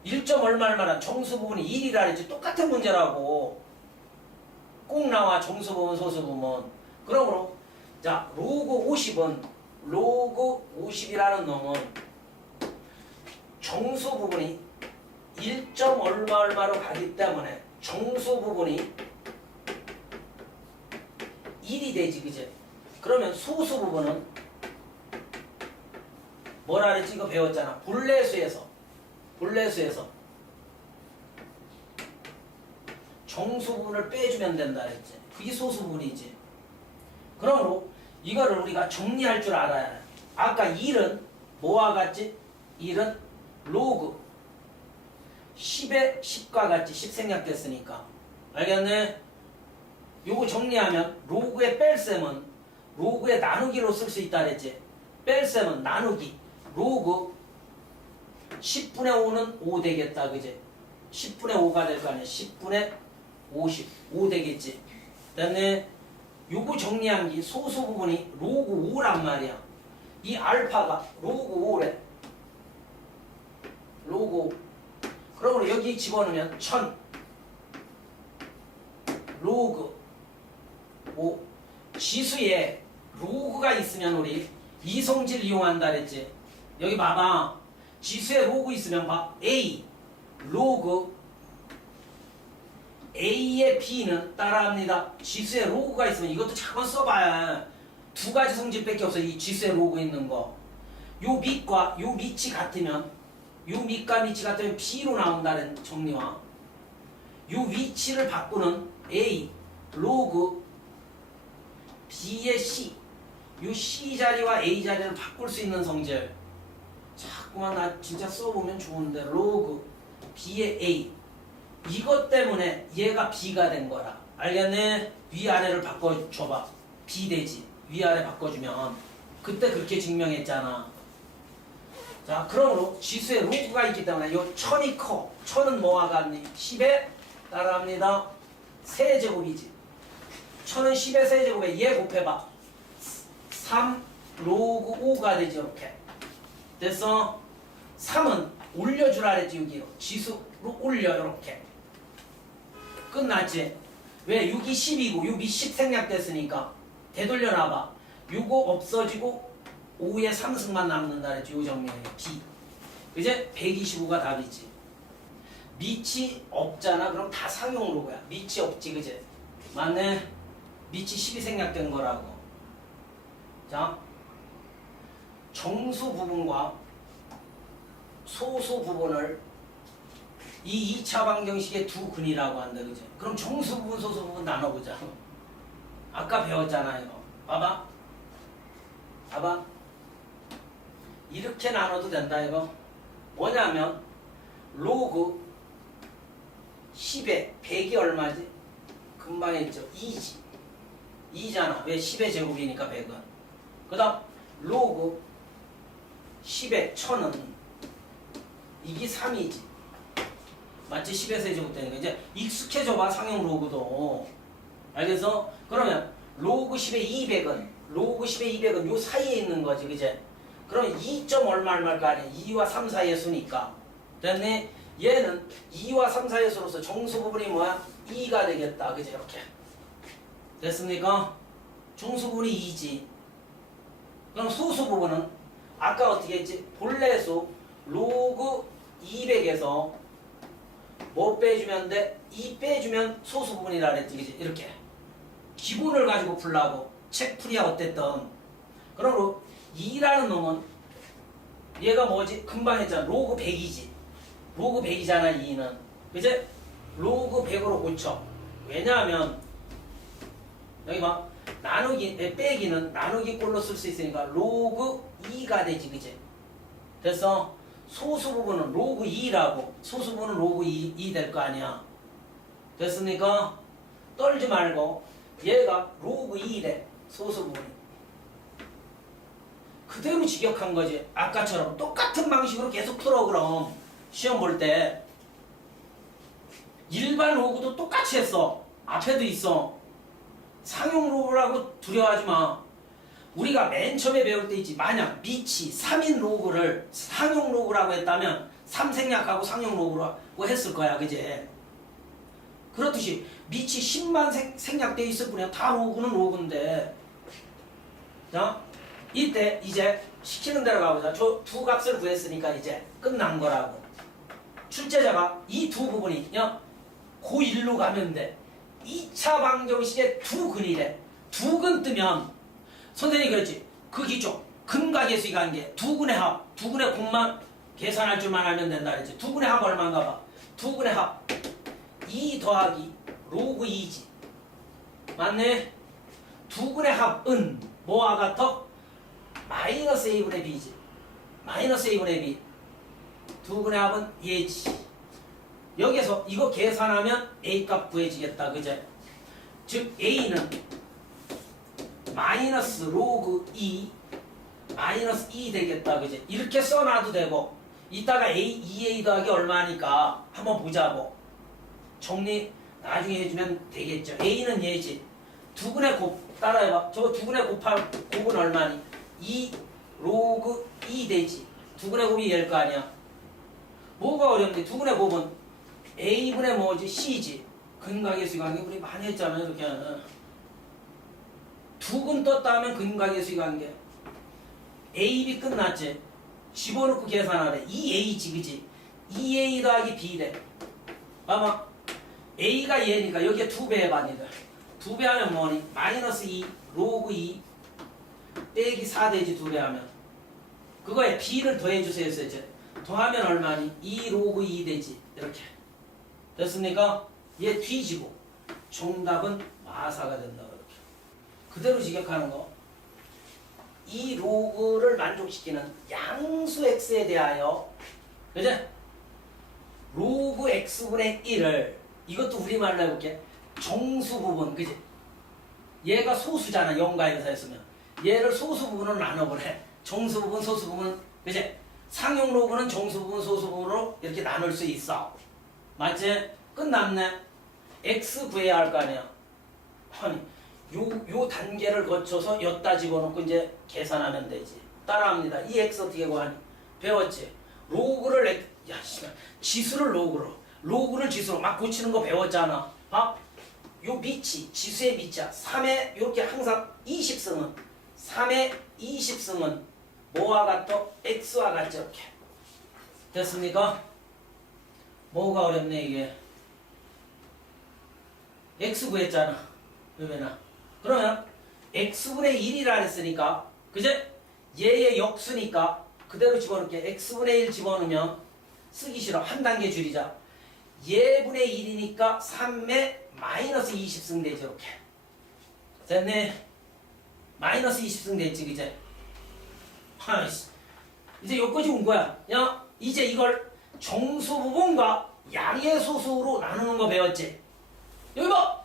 1점 얼마를 말한 정수 부분이 1이라 그랬지. 똑같은 문제라고. 꼭 나와 정수 부분 소수 부분. 그러므로 자 로그 50이라는 놈은 정수 부분이 1점 얼마로 가기 때문에 정수 부분이 1이 되지 그제? 그러면 소수 부분은 뭐라 그랬지? 이거 배웠잖아. 본래수에서 정수 부분을 빼주면 된다 그랬지. 그게 소수 부분이지. 그러므로 이거를 우리가 정리할 줄 알아야 해. 아까 1은 뭐와 같지? 1은 로그 10에 10과 같지. 10 생략됐으니까. 알겠네? 요거 정리하면 로그의 뺄셈은 로그의 나누기로 쓸 수 있다 그랬지. 뺄셈은 나누기. 로그 10분의 5는 5 되겠다. 그지? 10분의 5가 될 거 아니야. 10분의 50. 5 되겠지. 그 다음에 요거 정리한 게 소수 부분이 로그 5란 말이야. 이 알파가 로그 5래. 로그 5. 그러므로 여기 집어넣으면 1000 로그 5. 지수에 로그가 있으면 우리 이성질 이용한다 그랬지. 여기 봐봐. 지수에 로그 있으면 봐. A 로그 A의 B는 따라합니다. 지수에 로그가 있으면 이것도 잠깐 써봐야. 두 가지 성질밖에 없어. 이 지수에 로그 있는 거. 요 밑과 요 밑이 같으면 요 밑과 밑이 같으면 B로 나온다는 정리와 요 위치를 바꾸는 A 로그 B의 C 요 C 자리와 A 자리를 바꿀 수 있는 성질. 자꾸만 나 진짜 써보면 좋은데 로그 B의 A 이것 때문에 얘가 B가 된 거라. 알겠네? 위아래를 바꿔줘봐. B 되지. 위아래 바꿔주면 그때 그렇게 증명했잖아. 자, 그러므로 지수에 로그가 있기 때문에 요 천이 커. 천은 뭐와 같니? 10에 따라합니다. 세제곱이지. 천은 10의 세제곱에 얘 곱해봐. 3 로그 5가 되지. 이렇게 됐어. 3은 올려주라 그랬지. 여기로 지수로 올려. 이렇게 끝났지. 왜? 6이 10이고 6이 10 생략됐으니까 되돌려놔봐. 6, 5 없어지고 5에 3승만 남는다 그랬지. 요 정리는 B. 이제 125가 답이지. 밑이 없잖아. 그럼 다 상용 로그야. 밑이 없지. 그제? 맞네. 밑이 10이 생략된 거라고. 자, 정수 부분과 소수 부분을 이 2차 방정식의 두 근이라고 한다. 그죠? 그럼 정수 부분, 소수 부분 나눠보자. 아까 배웠잖아요. 봐봐. 봐봐. 이렇게 나눠도 된다, 이거. 뭐냐면, 로그 10에 100이 얼마지? 금방 했죠. 2지. 2잖아. 왜 10의 제곱이니까 100은. 그 다음, 로그 10에 1000은 이게 3이지. 맞지? 10의 세제곱 되니까. 이제 익숙해져봐, 상용 로그도. 알겠어? 그러면 로그 10의 200은, 로그 10의 200은 요 사이에 있는 거지. 그제? 그럼 2. 얼마 얼마일까 아니야? 2와 3 사이의 수니까. 됐네? 얘는 2와 3 사이의 수로서 정수 부분이 뭐야? 2가 되겠다. 그제? 이렇게. 됐습니까? 정수 부분이 2지. 그럼 소수 부분은 아까 어떻게 했지? 본래수 로그 200에서 뭐 빼주면 돼? 2 빼주면 소수 부분이라 그랬지. 그지? 이렇게. 기본을 가지고 풀라고. 책 풀이야 어땠든. 그러므로 2라는 놈은 얘가 뭐지? 금방 했잖아. 로그 100이지. 로그 100이잖아 2는. 그지? 로그 100으로 고쳐. 왜냐하면 여기 봐. 나누기, 빼기는 나누기 꼴로 쓸 수 있으니까 로그 2가 되지. 그지? 됐어? 소수 부분은 로그 2라고. 소수 부분은 로그 2 될 거 아니야. 됐습니까? 떨지 말고 얘가 로그 2래. 소수 부분이. 그대로 직역한 거지. 아까처럼 똑같은 방식으로 계속 풀어. 그럼 시험 볼 때 일반 로그도 똑같이 했어. 앞에도 있어. 상용 로그라고 두려워하지 마. 우리가 맨 처음에 배울 때 있지. 만약 밑이 3인 로그를 상용 로그라고 했다면 3 생략하고 상용 로그라고 했을 거야. 그제? 그렇듯이 밑이 10만 생략되어 있을 뿐이야. 다 로그는 로그인데. 자, 이때 이제 시키는 대로 가보자. 저 두 값을 구했으니까 이제 끝난 거라고. 출제자가 이 두 부분이 고1로 가면 돼. 2차 방정식의 두 근이래. 두 근 뜨면 선생님이 그랬지. 그 기초 근과 계수의 관계 두 근의 합, 두 근의 곱만 계산할 줄만 알면 된다 그랬지. 두 근의 합 얼마인가 봐. 두 근의 합 2 더하기 로그 2지. 맞네? 두 근의 합은 뭐와 같아? 마이너스 a분의 b지. 마이너스 a분의 b. 두 근의 합은 얘지. 여기서 이거 계산하면 a 값 구해지겠다. 그제? 즉 a는 마이너스 로그 2 마이너스 2 되겠다. 그제? 이렇게 써놔도 되고 이따가 a 2a 더하기 얼마니까 한번 보자고. 정리 나중에 해주면 되겠죠. a는 얘지. 두 근의 곱 따라해봐. 저거 두 근의 곱할 곱은 얼마니? 2 로그 2 되지. 두 근의 곱이 얘일 거 아니야. 뭐가 어렵니? 두 근의 곱은 a분의 뭐지? c지. 근각계수의 관계 우리 많이 했잖아요. 이렇게 두 근 떴다 하면 근각계수의 관계. a, b 끝났지. 집어넣고 계산하래. 2a지. 그지? 2a 더하기 b래. 봐봐. a가 얘니까 여기에 2배 해봐. 니들 2배 하면 뭐니? 마이너스 2 로그 2 빼기 4 되지. 2배 하면 그거에 b를 더해주세요. 이제 더하면 얼마니? 2 로그 2 되지. 이렇게 됐습니까? 얘 뒤지고 정답은 마사가 된다. 이렇게 그대로 직역하는 거. 이 로그를 만족시키는 양수 x에 대하여 그제? 로그 x분의 1을 이것도 우리말로 해볼게. 정수 부분 그지? 얘가 소수잖아. 0과 1 사이였으면 얘를 소수 부분으로 나눠보래. 정수 부분, 소수 부분, 그치? 상용 로그는 정수 부분, 소수 부분으로 이렇게 나눌 수 있어. 맞지? 끝났네. x 구해야 할 거 아니야. 아니, 요 단계를 거쳐서 여기다 집어넣고 이제 계산하면 되지. 따라합니다. 이 x 어떻게 구하니? 배웠지? 로그를, 지수를 로그를 지수로 막 고치는 거 배웠잖아. 요 밑이, 지수의 밑이야. 3의, 요렇게 항상 20승은, 3의 20승은 뭐와 같아? x와 같죠? 이렇게. 됐습니까? 뭐가 어렵네, 이게. x 구했잖아. 왜나? 그러면 x분의 1이라 했으니까, 그제? 얘의 역수니까 그대로 집어넣을게. x분의 1 집어넣으면 쓰기 싫어. 한 단계 줄이자. 얘분의 1이니까 3의 마이너스 20승 되죠. 이렇게. 됐네. 마이너스 20승 됐지, 그제? 이제 여기까지 온 거야. 야, 이제 이걸 정수 부분과 양의 소수로 나누는 거 배웠지? 여기 봐!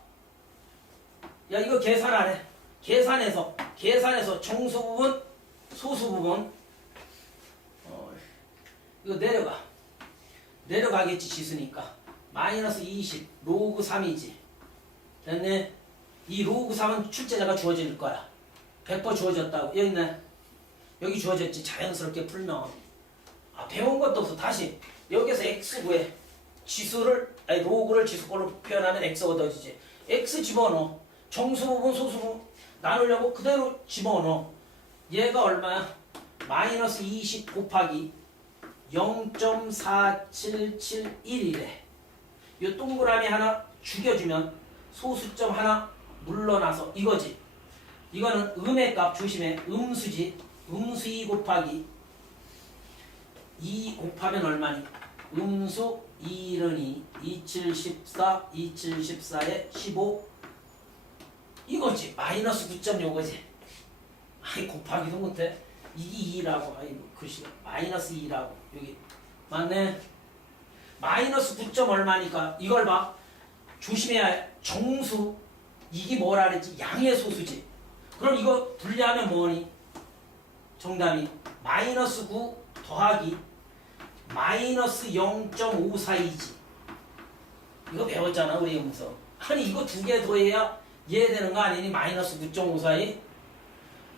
야, 이거 계산 안 해. 계산해서 정수 부분, 소수 부분. 이거 내려가겠지, 지수니까. 마이너스 20, 로그 3이지. 됐네? 이 로그 3은 출제자가 주어질 거야. 100% 주어졌다고. 여기 있네. 여기 주어졌지. 자연스럽게 풀면. 배운 것도 없어. 다시. 여기서 x 구해. 로그를 지수꼴로 표현하면 x가 얻어지지. x 집어넣어. 정수 부분, 소수 부분 나누려고 그대로 집어넣어. 얘가 얼마야? 마이너스 20 곱하기 0.4771이래. 요 동그라미 하나 죽여주면 소수점 하나 물러나서 이거지. 이거는 음의 값 조심해. 음수지. 음수 2 곱하기 2 곱하면 얼마니? 음수 2는 2, 27, 14, 27, 14에 15 이거지. 마이너스 9점 요거지. 곱하기도 못해. 이게 2라고. 글씨가 마이너스 2라고. 여기 맞네. 마이너스 9점 얼마니까 이걸 봐. 조심해야 해. 정수. 이게 뭐라 그랬지? 양의 소수지. 그럼 이거 분리하면 뭐니? 정답이 마이너스 9 더하기 마이너스 0.542지. 이거 배웠잖아, 우리 음서. 아니, 이거 두 개 더해야 이해되는 거 아니니? 마이너스 9.542?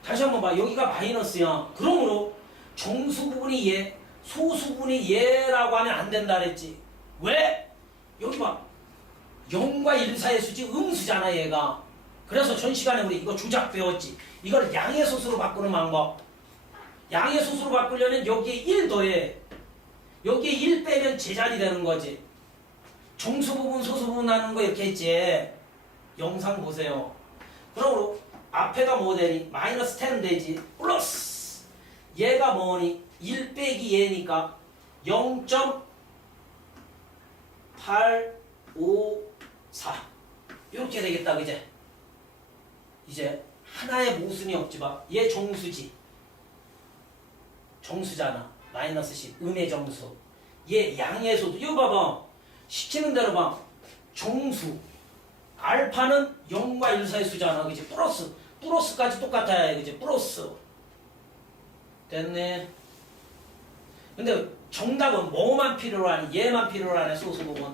다시 한번 봐. 여기가 마이너스야. 그러므로 정수 부분이 얘, 소수 부분이 얘라고 하면 안 된다 그랬지. 왜? 여기 봐. 0과 1 사이의 수지 음수잖아, 얘가. 그래서 전 시간에 우리 이거 조작 배웠지. 이걸 양의 소수로 바꾸는 방법. 양의 소수로 바꾸려면 여기에 1 더해. 여기에 1 빼면 제자리 되는 거지. 정수 부분, 소수 부분 나누는 거 이렇게 했지. 영상 보세요. 그러므로 앞에가 뭐 되니? 마이너스 10 되지. 플러스 얘가 뭐니? 1 빼기 얘니까 0.854 이렇게 되겠다, 그제? 이제 하나의 모순이 없지 봐. 얘 정수지. 정수잖아. 마이너스 10. 음의 정수. 얘 양의 소수. 이거 봐봐. 시키는 대로 봐. 정수. 알파는 0과 1 사이 수잖아. 그치? 플러스까지 똑같아야 해. 그치? 플러스. 됐네. 근데 정답은 뭐만 필요로 하니? 얘만 필요로 하네. 소수 부분.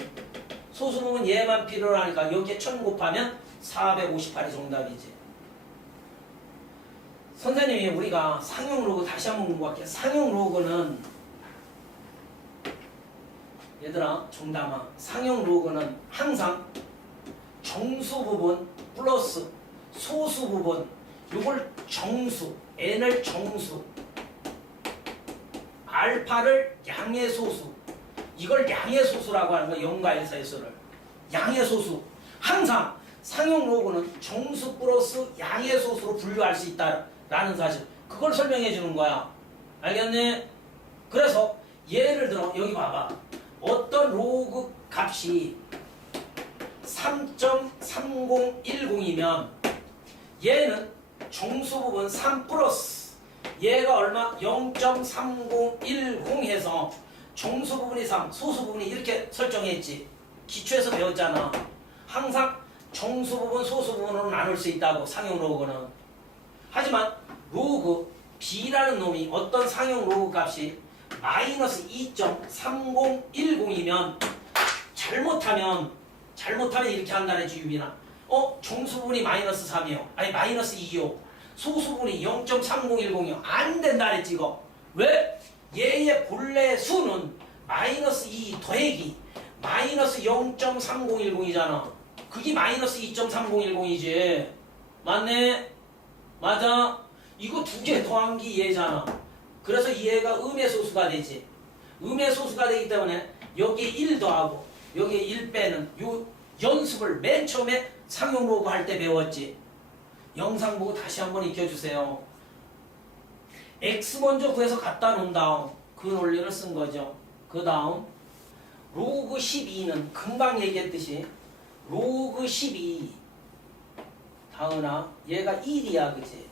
소수 부분 얘만 필요로 하니까 여기에 1000 곱하면 458이 정답이지. 선생님이 우리가 상용 로그 다시 한번 공부할게요. 상용 로그는 얘들아 정답아. 상용 로그는 항상 정수 부분 플러스 소수 부분 요걸 정수 n을 정수 알파를 양의 소수 이걸 양의 소수라고 하는 거야. 0과 1 사이의 수를 양의 소수. 항상 상용 로그는 정수 플러스 양의 소수로 분류할 수 있다라는 사실. 그걸 설명해 주는 거야. 알겠네? 그래서 예를 들어 여기 봐봐. 어떤 로그 값이 3.3010이면 얘는 정수 부분 3 플러스 얘가 얼마? 0.3010 해서 정수 부분이 3, 소수 부분이 이렇게 설정했지. 기초에서 배웠잖아. 항상 정수 부분, 소수 부분으로 나눌 수 있다고 상용 로그는. 하지만 로그 b라는 놈이 어떤 상용 로그 값이 마이너스 2.3010이면 잘못하면 이렇게 한다랬지 유빈아. 정수분이 마이너스 3이요. 아니 마이너스 2요. 소수분이 0.3010이요. 안 된다 그랬지 이거. 왜? 얘의 본래 수는 마이너스 2 더하기 마이너스 0.3010이잖아. 그게 마이너스 2.3010이지. 맞네? 맞아. 이거 두 개 더한 게 얘잖아. 그래서 얘가 음의 소수가 되지. 음의 소수가 되기 때문에 여기에 1 더하고 여기에 1 빼는 요 연습을 맨 처음에 상용 로그 할 때 배웠지. 영상 보고 다시 한번 익혀주세요. x 먼저 구해서 갖다 놓은 다음 그 논리를 쓴 거죠. 그 다음 로그 12는 금방 얘기했듯이 로그 12 다은아 얘가 1이야 그치?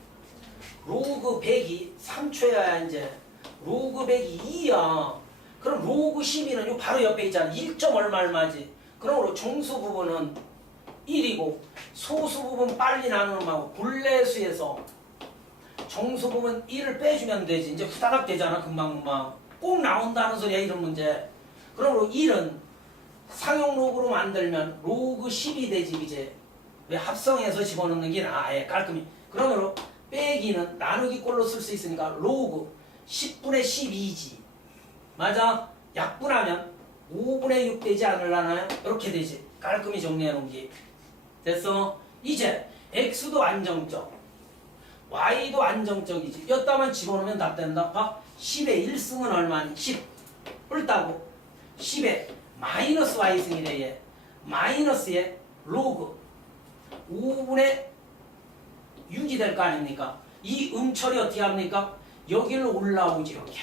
로그 100이 3초야 이제 로그 100이 2야. 그럼 로그 12는 요 바로 옆에 있잖아. 1점 얼마지. 그러므로 정수 부분은 1이고 소수 부분 빨리 나누는 거하고 본래수에서 정수 부분 1을 빼주면 되지. 이제 후다닥 되잖아. 금방금방. 꼭 나온다는 소리야 이런 문제. 그러므로 1은 상용 로그로 만들면 로그 10이 되지 이제. 왜 합성해서 집어넣는 게 나아. 깔끔히. 그러므로 빼기는 나누기 꼴로 쓸 수 있으니까 로그 10분의 12지. 맞아? 약분하면 5분의 6 되지 않으려나요? 이렇게 되지. 깔끔히 정리해 놓은 게. 됐어? 이제 x도 안정적, y도 안정적이지. 여기다만 집어넣으면 답 된다. 봐. 10의 1승은 얼마니? 10. 옳다고. 10의 마이너스 y승이래 얘. 마이너스의 로그 5분의 6이 될 거 아닙니까? 이 음처리 어떻게 합니까? 여기로 올라오지 이렇게.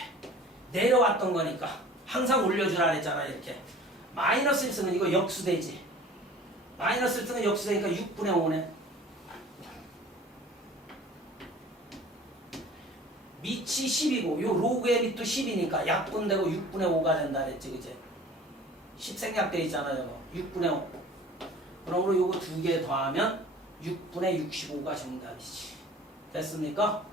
내려왔던 거니까 항상 올려주라 그랬잖아 이렇게. 마이너스 1승은 이거 역수되지. 마이너스 1승은 역수되니까 6분의 5네. 밑이 10이고 요 로그의 밑도 10이니까 약분되고 6분의 5가 된다 그랬지 그제? 10 생략되어 있잖아 이거. 6분의 5. 그러므로 요거 두 개 더하면 6분의 65가 정답이지. 됐습니까?